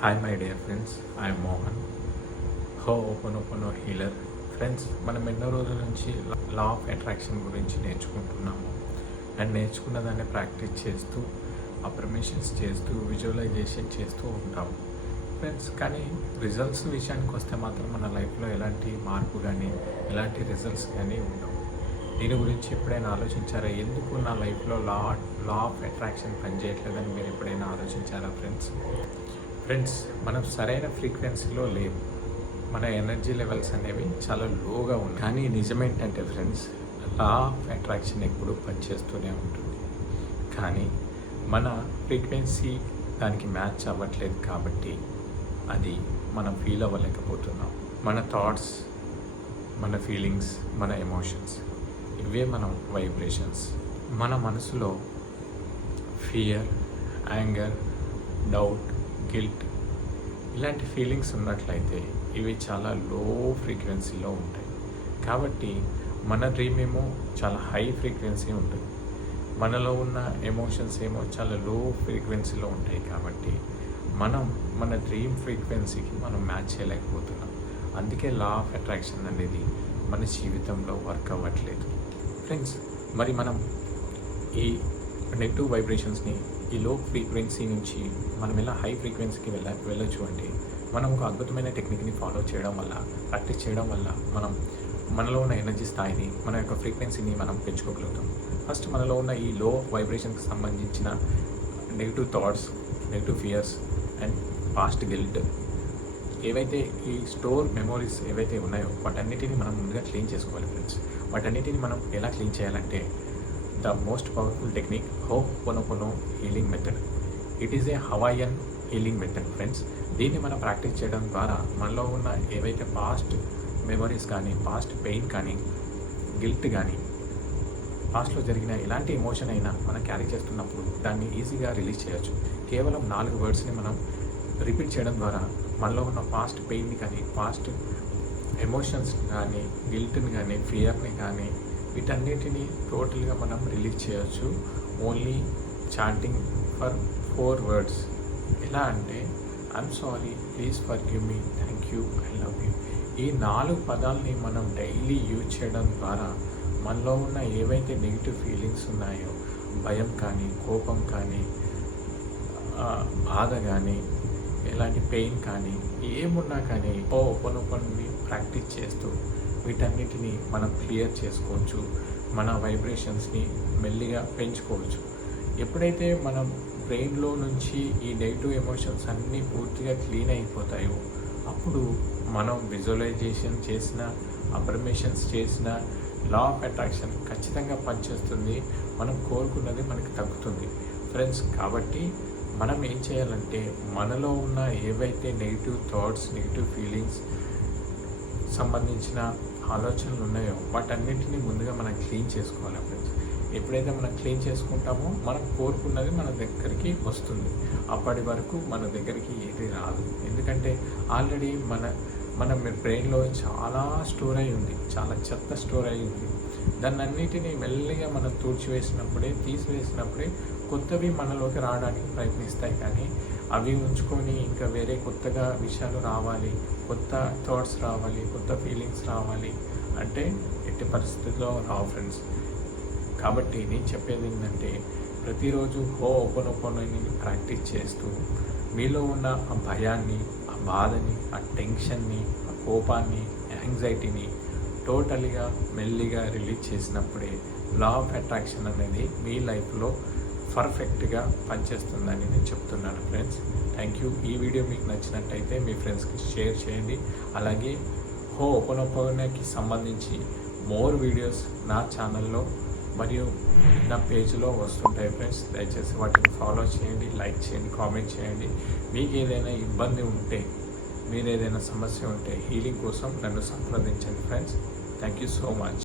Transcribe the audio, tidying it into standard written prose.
Hi my dear friends, I'm Mohan, ho'oponopono healer. Friends, మనం ఎన్నో రోజుల నుంచి లా ఆఫ్ అట్రాక్షన్ గురించి నేర్చుకుంటున్నాము. అండ్ నేర్చుకున్న దాన్ని ప్రాక్టీస్ చేస్తూ, అఫర్మేషన్స్ చేస్తూ, విజువలైజేషన్ చేస్తూ ఉంటాము ఫ్రెండ్స్. కానీ రిజల్ట్స్ విషయానికి వస్తే మాత్రం మన లైఫ్లో ఎలాంటి మార్పు కానీ ఎలాంటి రిజల్ట్స్ కానీ ఉండవు. దీని గురించి ఎప్పుడైనా ఆలోచించారా? ఎందుకు నా లైఫ్లో లా ఆఫ్ అట్రాక్షన్ పనిచేయట్లేదని మీరు ఎప్పుడైనా ఆలోచించారా ఫ్రెండ్స్, మనం సరైన ఫ్రీక్వెన్సీలో లేవు. మన ఎనర్జీ లెవెల్స్ అనేవి చాలా లోగా ఉన్నాయి. కానీ నిజమేంటంటే ఫ్రెండ్స్, లా ఆఫ్ అట్రాక్షన్ ఎప్పుడు పనిచేస్తూనే ఉంటుంది. కానీ మన ఫ్రీక్వెన్సీ దానికి మ్యాచ్ అవ్వట్లేదు కాబట్టి అది మనం ఫీల్ అవ్వలేకపోతున్నాం. మన థాట్స్, మన ఫీలింగ్స్, మన ఎమోషన్స్, ఇవే మనం వైబ్రేషన్స్. మన మనసులో ఫియర్, యాంగర్, డౌట్, గిల్ట్ ఇలాంటి ఫీలింగ్స్ ఉన్నట్లయితే ఇవి చాలా లో ఫ్రీక్వెన్సీలో ఉంటాయి. కాబట్టి మన డ్రీమ్ ఏమో చాలా హై ఫ్రీక్వెన్సీ ఉంటుంది, మనలో ఉన్న ఎమోషన్స్ ఏమో చాలా లో ఫ్రీక్వెన్సీలో ఉంటాయి. కాబట్టి మనం మన డ్రీమ్ ఫ్రీక్వెన్సీకి మనం మ్యాచ్ చేయలేకపోతున్నాం. అందుకే లా ఆఫ్ అట్రాక్షన్ అనేది మన జీవితంలో వర్క్ అవ్వట్లేదు ఫ్రెండ్స్. మరి మనం ఈ నెగిటివ్ వైబ్రేషన్స్ని, ఈ లో ఫ్రీక్వెన్సీ నుంచి మనం ఎలా హై ఫ్రీక్వెన్సీకి వెళ్ళొచ్చు అంటే మనం ఒక అద్భుతమైన టెక్నిక్ని ఫాలో చేయడం వల్ల, ప్రాక్టీస్ చేయడం వల్ల మనలో ఉన్న ఎనర్జీ స్థాయిని, మన యొక్క ఫ్రీక్వెన్సీని మనం పెంచుకోగలుగుతాం. ఫస్ట్ మనలో ఉన్న ఈ లో వైబ్రేషన్కి సంబంధించిన negative thoughts, negative fears and past guilt, ఏవైతే ఈ స్టోర్ మెమోరీస్ ఏవైతే ఉన్నాయో వాటన్నిటిని మనం ముందుగా క్లీన్ చేసుకోవాలి ఫ్రెండ్స్. వాటన్నిటిని మనం ఎలా క్లీన్ చేయాలంటే the most powerful technique ho'oponopono healing method. It is a Hawaiian healing method friends. దీన్ని మనం ప్రాక్టీస్ చేయడం ద్వారా మనలో ఉన్న ఏవైతే పాస్ట్ మెమరీస్ కానీ, పాస్ట్ పెయిన్ కానీ, గిల్ట్ కానీ, పాస్ట్లో జరిగిన ఎలాంటి ఎమోషన్ అయినా మనం క్యారీ చేస్తున్నప్పుడు దాన్ని ఈజీగా రిలీజ్ చేయొచ్చు. కేవలం 4 వర్డ్స్ని మనం రిపీట్ చేయడం ద్వారా మనలో ఉన్న పాస్ట్ పెయిన్ని కానీ, పాస్ట్ ఎమోషన్స్ కానీ, గిల్ట్ని కానీ, ఫియర్ని కానీ, వీటన్నిటిని టోటల్గా మనం రిలీజ్ చేయొచ్చు. Only chanting for 4 words. ఎలా అంటే I'm sorry, please forgive me, thank you, I love you. ఈ 4 పదాలని మనం డైలీ యూజ్ చేయడం ద్వారా మనలో ఉన్న ఏవైతే నెగిటివ్ ఫీలింగ్స్ ఉన్నాయో, భయం కానీ, కోపం కానీ, బాధ కానీ, ఎలాంటి పెయిన్ కానీ, ఏమున్నా కానీ ఓపెన్ ప్రాక్టీస్ చేస్తూ వీటన్నిటిని మనం క్లియర్ చేసుకోవచ్చు. మన వైబ్రేషన్స్ని మెల్లిగా పెంచుకోవచ్చు. ఎప్పుడైతే మనం బ్రెయిన్లో నుంచి ఈ నెగిటివ్ ఎమోషన్స్ అన్నీ పూర్తిగా క్లీన్ అయిపోతాయో అప్పుడు మనం విజువలైజేషన్ చేసిన, అఫర్మేషన్స్ చేసిన లా ఆఫ్ అట్రాక్షన్ ఖచ్చితంగా పనిచేస్తుంది. మనం కోరుకున్నది మనకి తగ్గుతుంది ఫ్రెండ్స్. కాబట్టి మనం ఏం చేయాలంటే మనలో ఉన్న ఏవైతే నెగిటివ్ థాట్స్, నెగిటివ్ ఫీలింగ్స్ సంబంధించిన ఆలోచనలు ఉన్నాయో వాటన్నిటిని ముందుగా మనం క్లీన్ చేసుకోవాలి ఫ్రెండ్స్. ఎప్పుడైతే మనం క్లీన్ చేసుకుంటామో మనం కోరుకున్నది మన దగ్గరికి వస్తుంది. అప్పటి వరకు మన దగ్గరికి ఏది రాదు. ఎందుకంటే ఆల్రెడీ మన బ్రెయిన్లో చాలా స్టోర్ అయి ఉంది, చాలా చెత్త స్టోర్ అయి ఉంది. దాన్ని అన్నిటినీ మెల్లిగా మనం తీసివేసినప్పుడే కొత్తవి మనలోకి రావడానికి ప్రయత్నిస్తాయి. కానీ అవి ఉంచుకొని ఇంకా వేరే కొత్తగా విషయాలు రావాలి, కొత్త థాట్స్ రావాలి, కొత్త ఫీలింగ్స్ రావాలి అంటే ఎట్టి పరిస్థితుల్లో రావు ఫ్రెండ్స్. కాబట్టి నేను చెప్పేది ఏంటంటే ప్రతిరోజు ఓపెన్ ప్రాక్టీస్ చేస్తూ మీలో ఉన్న ఆ భయాన్ని, ఆ బాధని, ఆ టెన్షన్ని, ఆ కోపాన్ని, యాంగ్జైటీని టోటల్గా మెల్లిగా రిలీజ్ చేసినప్పుడే లా ఆఫ్ అట్రాక్షన్ అనేది మీ లైఫ్లో పర్ఫెక్ట్గా పనిచేస్తుందని నేను చెప్తున్నాను ఫ్రెండ్స్. Thank you. ఈ వీడియో మీకు నచ్చినట్టయితే మీ ఫ్రెండ్స్కి షేర్ చేయండి. అలాగే ఓపెన్కి సంబంధించి మోర్ వీడియోస్ నా ఛానల్లో మరియు నా పేజ్లో వస్తుంటాయి ఫ్రెండ్స్. దయచేసి వాటిని ఫాలో చేయండి, లైక్ చేయండి, కామెంట్ చేయండి. మీకు ఏదైనా ఇబ్బంది ఉంటే, మీరు ఏదైనా సమస్య ఉంటే హీలింగ్ కోసం నన్ను సంప్రదించండి friends. Thank you so much.